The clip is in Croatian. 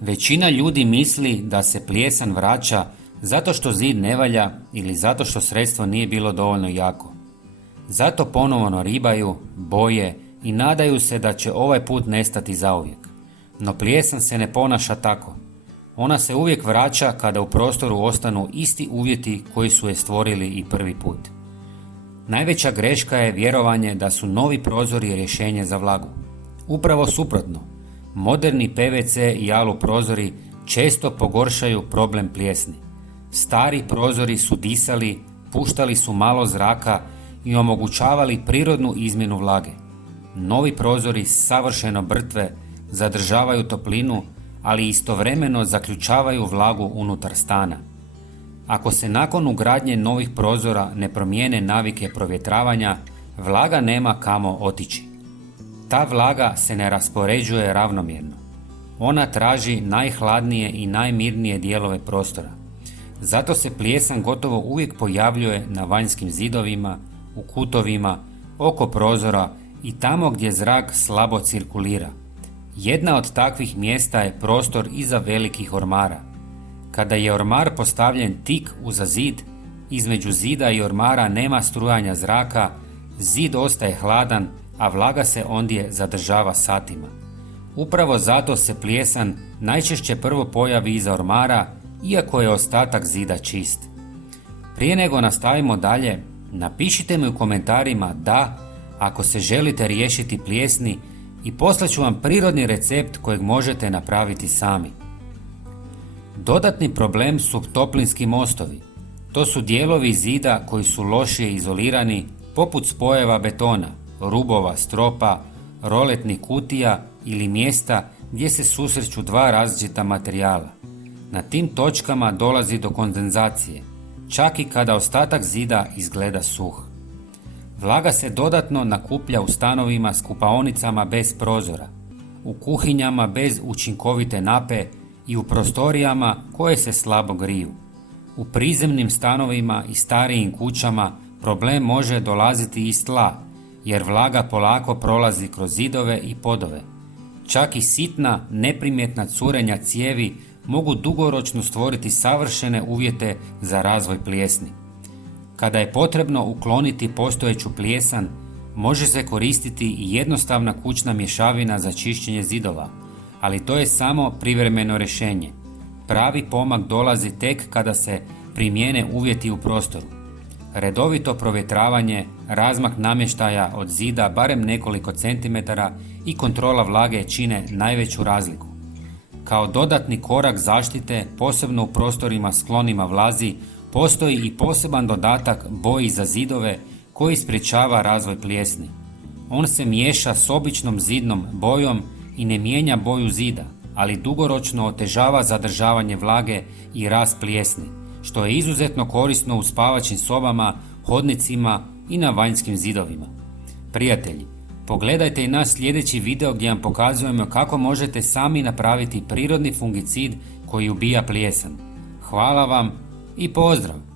Većina ljudi misli da se plijesan vraća zato što zid ne valja ili zato što sredstvo nije bilo dovoljno jako. Zato ponovno ribaju, boje i nadaju se da će ovaj put nestati zauvijek. No plijesan se ne ponaša tako. Ona se uvijek vraća kada u prostoru ostanu isti uvjeti koji su je stvorili i prvi put. Najveća greška je vjerovanje da su novi prozori rješenje za vlagu. Upravo suprotno, moderni PVC i alu prozori često pogoršaju problem plijesni. Stari prozori su disali, puštali su malo zraka i omogućavali prirodnu izmjenu vlage. Novi prozori savršeno brtve zadržavaju toplinu, ali istovremeno zaključavaju vlagu unutar stana. Ako se nakon ugradnje novih prozora ne promijene navike provjetravanja, vlaga nema kamo otići. Ta vlaga se ne raspoređuje ravnomjerno. Ona traži najhladnije i najmirnije dijelove prostora. Zato se plijesan gotovo uvijek pojavljuje na vanjskim zidovima, u kutovima, oko prozora i tamo gdje zrak slabo cirkulira. Jedna od takvih mjesta je prostor iza velikih ormara. Kada je ormar postavljen tik uza zid, između zida i ormara nema strujanja zraka, zid ostaje hladan, a vlaga se ondje zadržava satima. Upravo zato se plijesan najčešće prvo pojavi iza ormara, iako je ostatak zida čist. Prije nego nastavimo dalje, napišite mi u komentarima da, ako se želite riješiti plijesni, i poslaću vam prirodni recept kojeg možete napraviti sami. Dodatni problem su toplinski mostovi. To su dijelovi zida koji su lošije izolirani, poput spojeva betona, rubova, stropa, roletnih kutija ili mjesta gdje se susreću dva različita materijala. Na tim točkama dolazi do kondenzacije, čak i kada ostatak zida izgleda suh. Vlaga se dodatno nakuplja u stanovima s kupaonicama bez prozora, u kuhinjama bez učinkovite nape i u prostorijama koje se slabo griju. U prizemnim stanovima i starijim kućama problem može dolaziti iz tla, jer vlaga polako prolazi kroz zidove i podove. Čak i sitna, neprimjetna curenja cijevi mogu dugoročno stvoriti savršene uvjete za razvoj plijesni. Kada je potrebno ukloniti postojeću plijesan, može se koristiti i jednostavna kućna mješavina za čišćenje zidova, ali to je samo privremeno rješenje. Pravi pomak dolazi tek kada se primijene uvjeti u prostoru. Redovito provjetravanje, razmak namještaja od zida barem nekoliko centimetara i kontrola vlage čine najveću razliku. Kao dodatni korak zaštite, posebno u prostorima sklonima vlazi, postoji i poseban dodatak boji za zidove koji sprječava razvoj plijesni. On se miješa s običnom zidnom bojom i ne mijenja boju zida, ali dugoročno otežava zadržavanje vlage i rast plijesni, što je izuzetno korisno u spavaćim sobama, hodnicima i na vanjskim zidovima. Prijatelji, pogledajte i naš sljedeći video gdje vam pokazujemo kako možete sami napraviti prirodni fungicid koji ubija plijesan. Hvala vam i pozdrav!